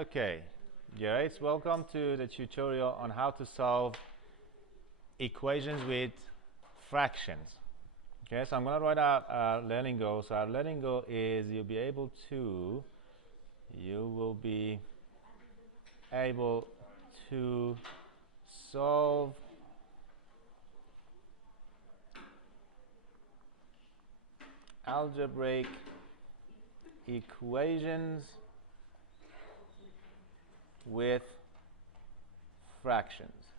Okay, guys, welcome to the tutorial on how to solve equations with fractions. Okay, so I'm going to write out our learning goal. So our learning goal is you will be able to solve algebraic equations with fractions.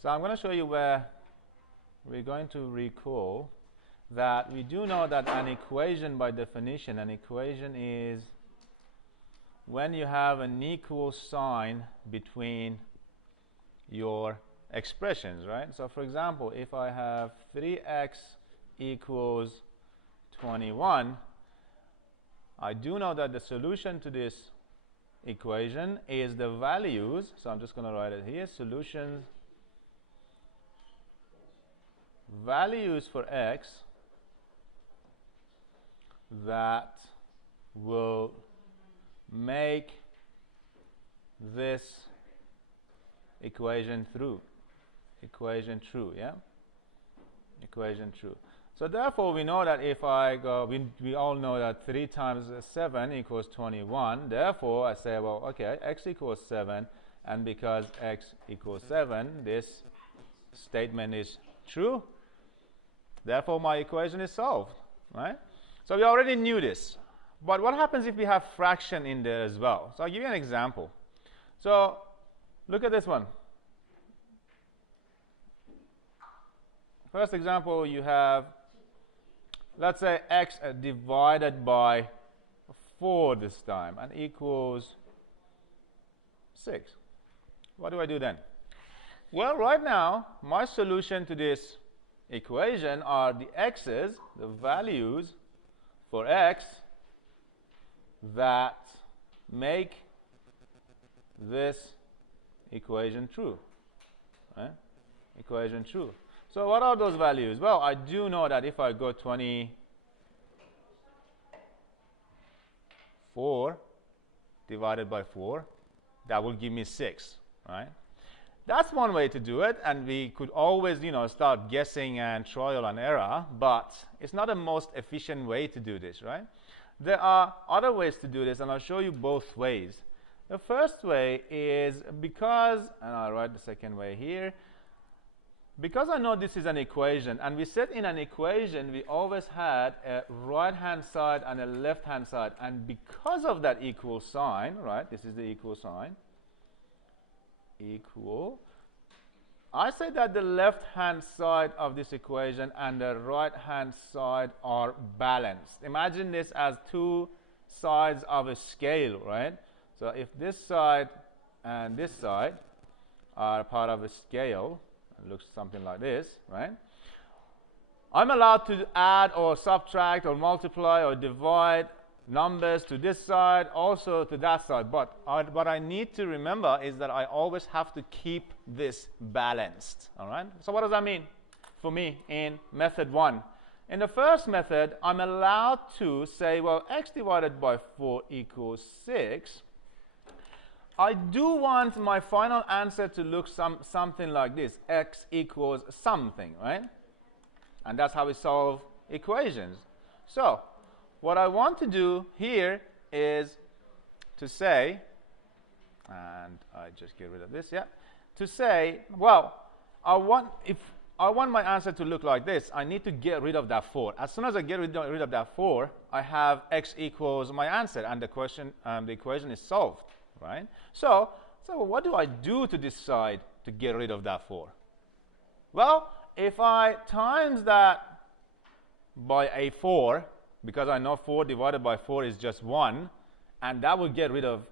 So I'm going to show you where we're going to recall that we do know that an equation, by definition, an equation is when you have an equal sign between your expressions, right? So for example, if I have 3x equals 21, I do know that the solution to this equation is the values. So I'm just going to write it here. Solutions, values for x that will make this equation true. Equation true. So therefore, we know that if I go, we all know that 3 times 7 equals 21. Therefore, I say, well, okay, x equals 7. And because x equals 7, this statement is true. Therefore, my equation is solved, right? So we already knew this. But what happens if we have fraction in there as well? So I'll give you an example. So look at this one. First example, you have, let's say, x divided by 4 this time, and equals 6. What do I do then? Well, right now, my solution to this equation are the x's, the values for x that make this equation true. Right? Equation true. So what are those values? Well, I do know that if I go 24 divided by 4, that will give me 6, right? That's one way to do it, and we could always, start guessing and trial and error, but it's not the most efficient way to do this, right? There are other ways to do this, and I'll show you both ways. The first way is because, and I'll write the second way here, because I know this is an equation, and we said in an equation we always had a right-hand side and a left-hand side, and because of that equal sign, right, this is the equal sign, equal, I say that the left-hand side of this equation and the right-hand side are balanced. Imagine this as two sides of a scale, right? So if this side and this side are part of a scale, it looks something like this, right? I'm allowed to add or subtract or multiply or divide numbers to this side, also to that side. But what I need to remember is that I always have to keep this balanced. All right? So what does that mean for me in method 1? In the first method, I'm allowed to say, well, x divided by 4 equals 6. I do want my final answer to look something like this. X equals something, right? And that's how we solve equations. So what I want to do here is to say, and I just get rid of this, to say, well, if I want my answer to look like this, I need to get rid of that 4. As soon as I get rid of that 4, I have x equals my answer, and the equation is solved, right? So what do I do to this side to get rid of that 4? Well, if I times that by a 4, because I know 4 divided by 4 is just 1, and that will get rid of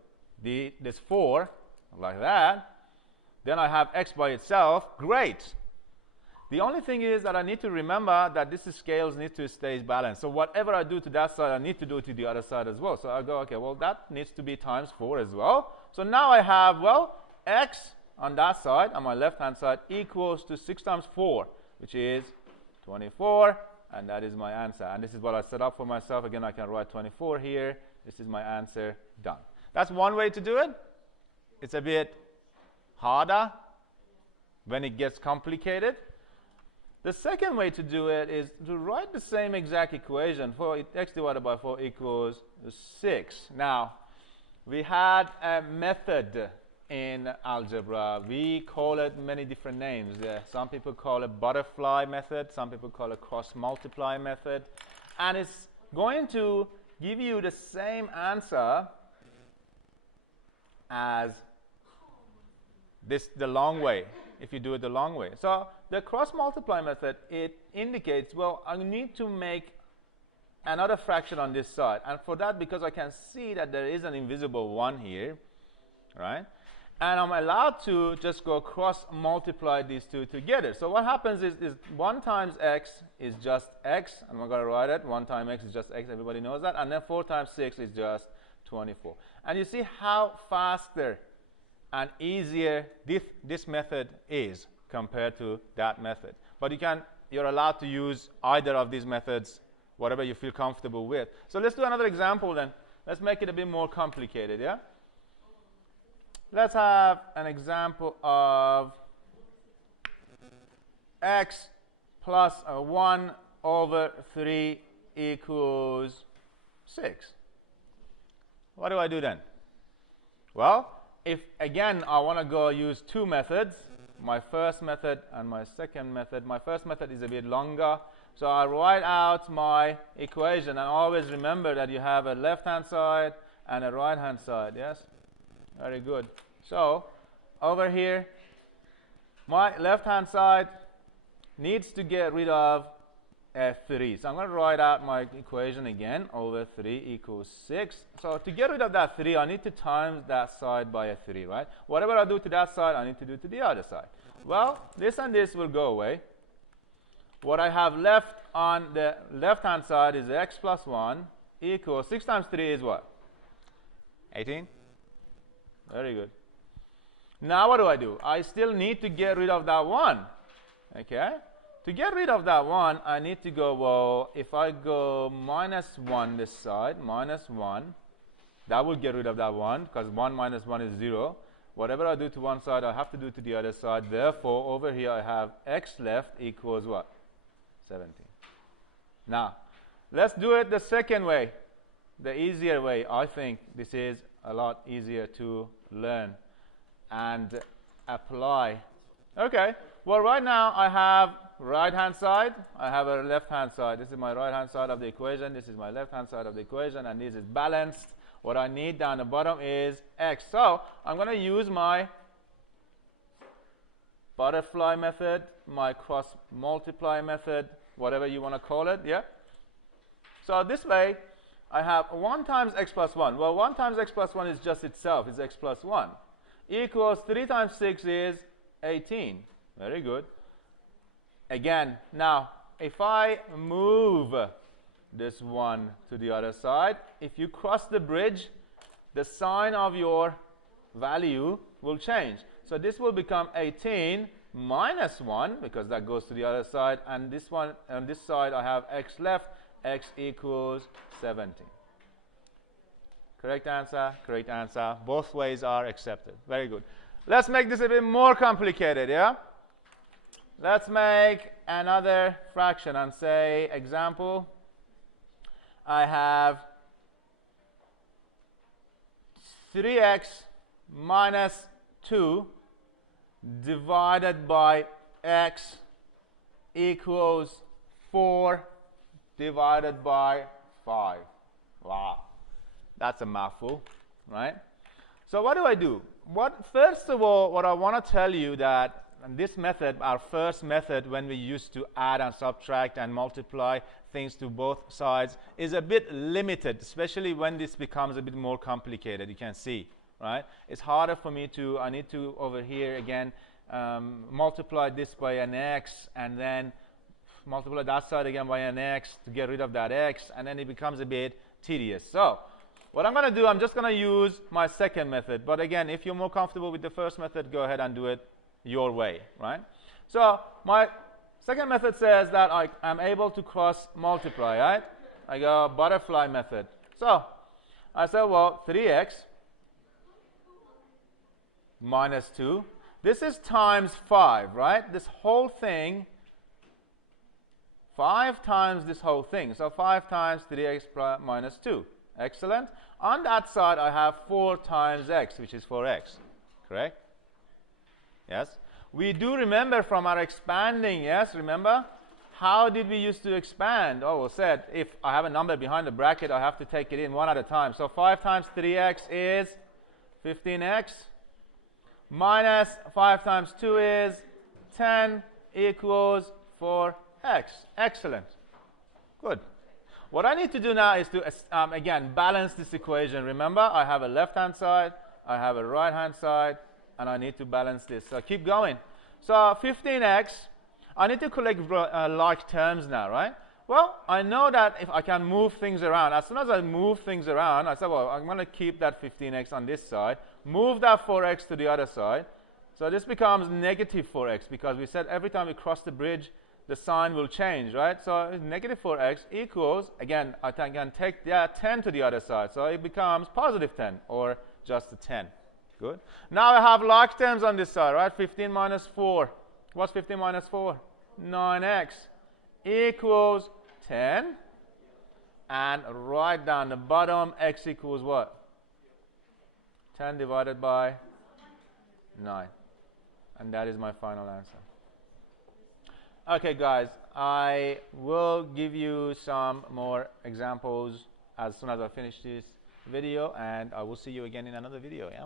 this 4, like that, then I have x by itself. Great. The only thing is that I need to remember that this scales need to stay balanced. So whatever I do to that side, I need to do to the other side as well. So I go, okay, well, that needs to be times 4 as well. So now I have, well, x on that side, on my left-hand side, equals to 6 times 4, which is 24. and that is my answer. And this is what I set up for myself. Again, I can write 24 here. This is my answer, done. That's one way to do it. It's a bit harder when it gets complicated. The second way to do it is to write the same exact equation for x divided by 4 equals 6. Now, we had a method in algebra. We call it many different names. Some people call it butterfly method. Some people call it cross-multiply method. And it's going to give you the same answer as the long way, if you do it the long way. So the cross-multiply method, it indicates, well, I need to make another fraction on this side. And for that, because I can see that there is an invisible 1 here, right? And I'm allowed to just go cross-multiply these two together. So what happens is 1 times x is just x. I'm not going to write it. 1 times x is just x. Everybody knows that. And then 4 times 6 is just 24. And you see how faster and easier this method is compared to that method. But you're allowed to use either of these methods, whatever you feel comfortable with. So let's do another example then. Let's make it a bit more complicated, yeah? Let's have an example of x plus 1 over 3 equals 6. What do I do then? Well, if again I want to go use two methods, my first method and my second method. My first method is a bit longer, so I write out my equation, and always remember that you have a left-hand side and a right-hand side, yes? Very good. So over here, my left-hand side needs to get rid of a 3. So I'm going to write out my equation again. Over 3 equals 6. So to get rid of that 3, I need to times that side by a 3, right? Whatever I do to that side, I need to do to the other side. Well, this and this will go away. What I have left on the left-hand side is x plus 1 equals 6 times 3 is what? 18? Very good. Now what do? I still need to get rid of that 1. Okay? To get rid of that 1, I need to go, well, if I go minus 1 this side, minus 1, that will get rid of that 1, because 1 minus 1 is 0. Whatever I do to one side, I have to do to the other side. Therefore, over here, I have x left equals what? 17. Now, let's do it the second way, the easier way. I think this is a lot easier to learn and apply. Okay, well, right now I have right-hand side, I have a left-hand side. This is my right-hand side of the equation, this is my left-hand side of the equation, and this is balanced. What I need down the bottom is x. So I'm going to use my butterfly method, my cross-multiply method, whatever you want to call it, yeah? So this way, I have 1 times x plus 1. Well, 1 times x plus 1 is just itself, it's x plus 1. Equals 3 times 6 is 18. Very good. Again, now, if I move this 1 to the other side, if you cross the bridge, the sign of your value will change. So this will become 18 minus 1, because that goes to the other side, and this one, on this side, I have x left, x equals 17. Correct answer, correct answer. Both ways are accepted. Very good. Let's make this a bit more complicated, yeah? Let's make another fraction and say, example, I have 3x minus 2 divided by x equals 4 divided by 5. Wow, that's a mouthful, right? So what do? First of all, what I want to tell you that this method, our first method when we used to add and subtract and multiply things to both sides, is a bit limited, especially when this becomes a bit more complicated. You can see, right? It's harder for me to, I need to over here again multiply this by an x, and then multiply that side again by an x to get rid of that x, and then it becomes a bit tedious. So what I'm going to do, I'm just going to use my second method. But again, if you're more comfortable with the first method, go ahead and do it your way, right? So my Second method says that I'm able to cross multiply, right? I go butterfly method. So I said, well, 3x minus 2. This is times 5, right? This whole thing, 5 times this whole thing. So 5 times 3x minus 2. Excellent. On that side, I have 4 times x, which is 4x. Correct? Yes. We do remember from our expanding, yes, remember? How did we used to expand? Oh, we said if I have a number behind the bracket, I have to take it in one at a time. So 5 times 3x is 15x. Minus 5 times 2 is 10 equals 4x. Excellent. Good. What I need to do now is to, again, balance this equation. Remember, I have a left-hand side, I have a right-hand side, and I need to balance this. So keep going. So 15x, I need to collect like terms now, right? Well, I know that if I can move things around, as soon as I move things around, I said, well, I'm going to keep that 15x on this side, move that 4x to the other side. So this becomes negative 4x because we said every time we cross the bridge, the sign will change, right? So negative 4x equals, again, I can take that 10 to the other side. So it becomes positive 10 or just a 10. Good. Now I have like terms on this side, right? 15 minus 4. What's 15 minus 4? 9x equals 10. And right down the bottom, x equals what? 10 divided by 9. And that is my final answer. Okay, guys, I will give you some more examples as soon as I finish this video, and I will see you again in another video, yeah?